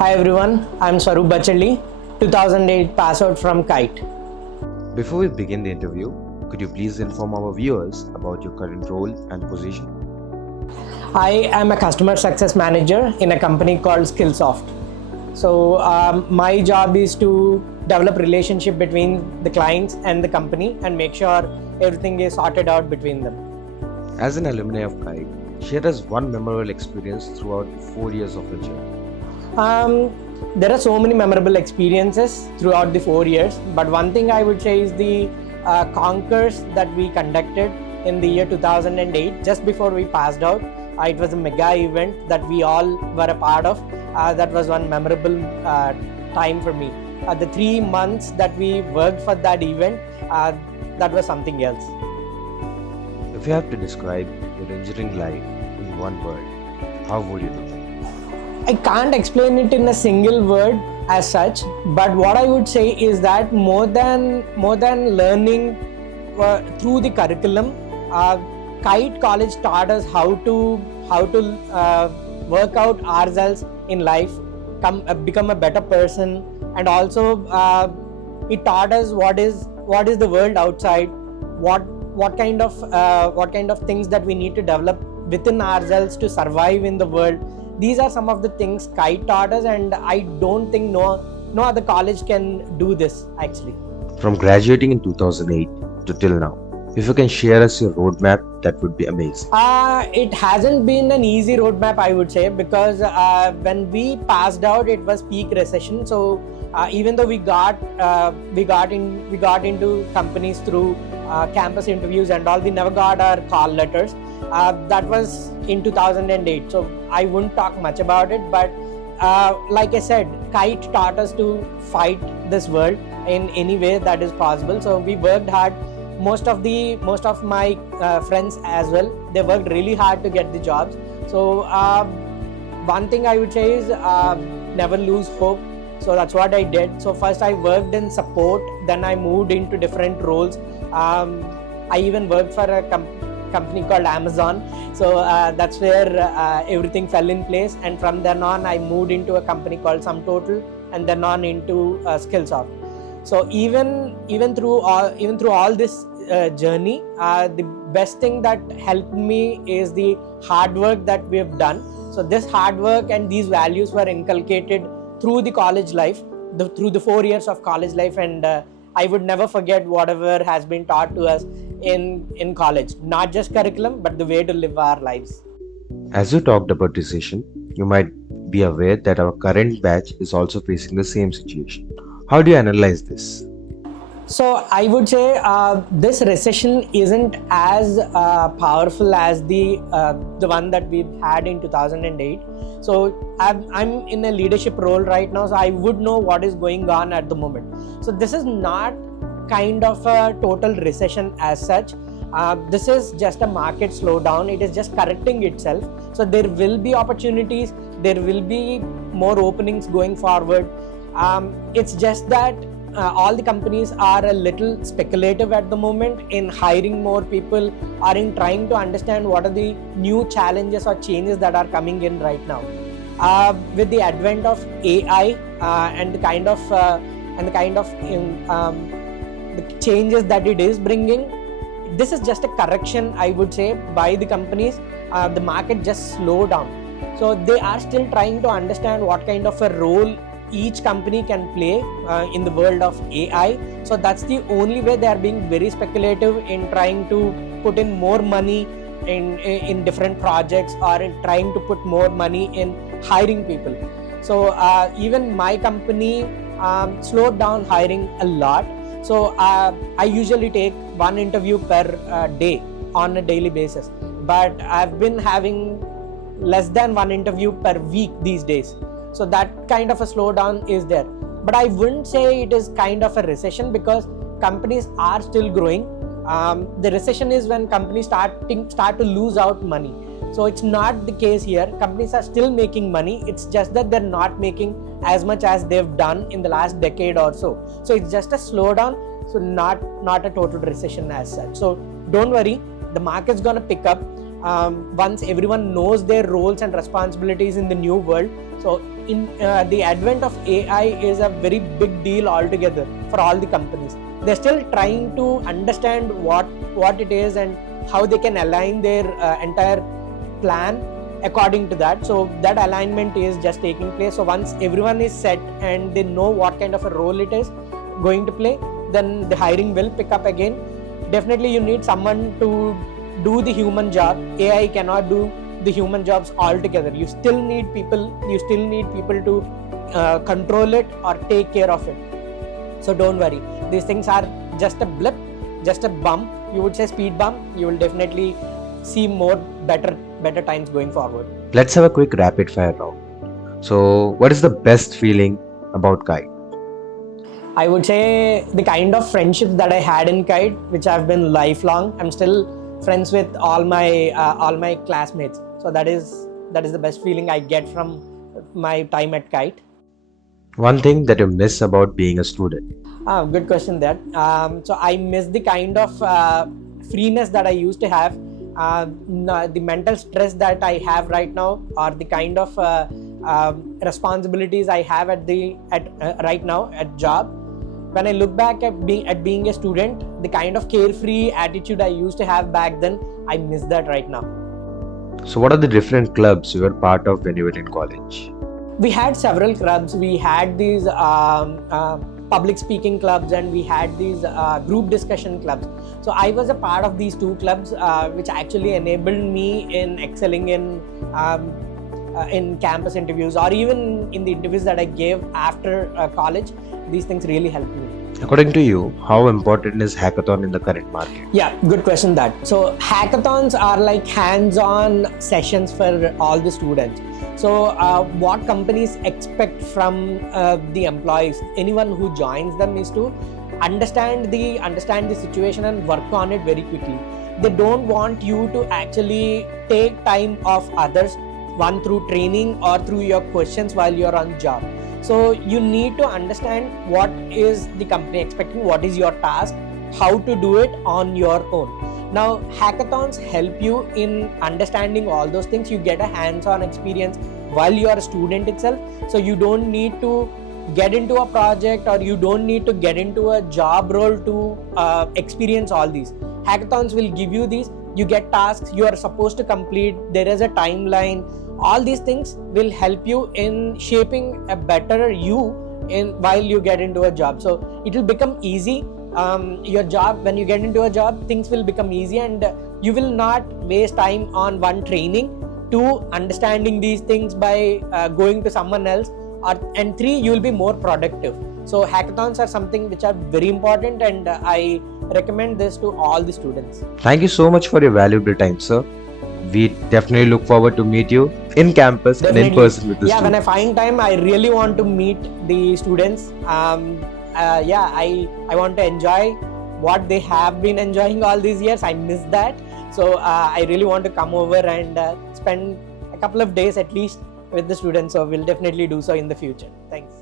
Hi everyone, I'm Swaroop 2008 pass out from KIET. Before we begin the interview, could you please inform our viewers about your current role and position? I am a customer success manager in a company called Skillsoft. So my job is to develop relationship between the clients and the company and make sure everything is sorted out between them. As an alumni of KIET, share us one memorable experience throughout the 4 years of your journey. There are so many memorable experiences throughout the 4 years, but one thing I would say is the concourse that we conducted in the year 2008, just before we passed out. It was a mega event that we all were a part of. That was one memorable time for me. The 3 months that we worked for that event, that was something else. If you have to describe your engineering life in one word, how would you do that? I can't explain it in a single word as such, but what I would say is that more than learning through the curriculum, KIET College taught us how to work out ourselves in life, become a better person, and also it taught us what is the world outside, what kind of things that we need to develop within ourselves to survive in the world. These are some of the things KIET taught us, and I don't think no other college can do this actually. From graduating in 2008 to till now, if you can share us your roadmap, that would be amazing. It hasn't been an easy roadmap, I would say, because when we passed out, it was peak recession. So even though we got into companies through campus interviews and all, we never got our call letters. That was in 2008, so I wouldn't talk much about it, but like I said, KIET taught us to fight this world in any way that is possible. So we worked hard. Most of my friends as well, they worked really hard to get the jobs. So one thing I would say is never lose hope. So that's what I did. So first I worked in support, then I moved into different roles. I even worked for a company called Amazon. So that's where everything fell in place, and from then on I moved into a company called SumTotal, and then on into Skillsoft. So even through all this journey, the best thing that helped me is the hard work that we have done. So this hard work and these values were inculcated through the college life, through the 4 years of college life, and I would never forget whatever has been taught to us in college. Not just curriculum, but the way to live our lives. As you talked about recession, you might be aware that our current batch is also facing the same situation. How do you analyze this? So I would say this recession isn't as powerful as the one that we had in 2008. So I'm in a leadership role right now, so I would know what is going on at the moment. So this is not kind of a total recession as such. This is just a market slowdown. It is just correcting itself. So there will be opportunities. There will be more openings going forward. It's just that all the companies are a little speculative at the moment in hiring more people or in trying to understand what are the new challenges or changes that are coming in right now. With the advent of AI and the kind of the changes that it is bringing, this is just a correction, I would say, by the companies. The market just slowed down. So they are still trying to understand what kind of a role each company can play in the world of AI. So that's the only way they are being very speculative in trying to put in more money in different projects, or in trying to put more money in hiring people. So even my company slowed down hiring a lot. So I usually take one interview per day on a daily basis, but I've been having less than one interview per week these days. So that kind of a slowdown is there. But I wouldn't say it is kind of a recession, because companies are still growing. The recession is when companies start to lose out money. So it's not the case here. Companies are still making money. It's just that they're not making as much as they've done in the last decade or so. So it's just a slowdown. So not a total recession as such. So don't worry, the market's gonna pick up. once everyone knows their roles and responsibilities in the new world. So in the advent of AI is a very big deal altogether for all the companies. They're still trying to understand what it is and how they can align their entire plan according to that. So that alignment is just taking place. So once everyone is set and they know what kind of a role it is going to play, then the hiring will pick up again. Definitely you need someone to do the human job. AI cannot do the human jobs altogether. You still need people to control it or take care of it. So don't worry, these things are just a blip, just a bump. You would say speed bump. You will definitely see more better times going forward. Let's have a quick rapid fire round. So, what is the best feeling about KIET? I would say the kind of friendships that I had in KIET, which have been lifelong. I'm still friends with all my classmates. So that is the best feeling I get from my time at KIET. One thing that you miss about being a student? Good question there. So I miss the kind of freeness that I used to have. The mental stress that I have right now, or the kind of responsibilities I have right now at job. When I look back at being a student, the kind of carefree attitude I used to have back then, I miss that right now. So, what are the different clubs you were part of when you were in college? We had several clubs. We had these public speaking clubs, and we had these group discussion clubs. So I was a part of these two clubs, which actually enabled me in excelling in campus interviews, or even in the interviews that I gave after college. These things really helped me. According to you, how important is hackathon in the current market? Yeah, good question that. So hackathons are like hands-on sessions for all the students. So what companies expect from the employees, anyone who joins them, is to understand the situation and work on it very quickly. They don't want you to actually take time of others, one through training or through your questions while you're on job. So you need to understand what is the company expecting, what is your task, how to do it on your own. Now hackathons help you in understanding all those things. You get a hands-on experience while you are a student itself. So you don't need to get into a project, or you don't need to get into a job role to experience all these. Hackathons will give you these. You get tasks you are supposed to complete. There is a timeline. All these things will help you in shaping a better you while you get into a job. So it will become easy. Your job, when you get into a job, things will become easy, and you will not waste time on one training, two, understanding these things by going to someone else, and three, you will be more productive. So hackathons are something which are very important, and I recommend this to all the students. Thank you so much for your valuable time, sir. We definitely look forward to meet you in campus and in person with the students. When I find time, I really want to meet the students. I want to enjoy what they have been enjoying all these years. I miss that. So I really want to come over and spend a couple of days at least with the students. So we'll definitely do so in the future. Thanks.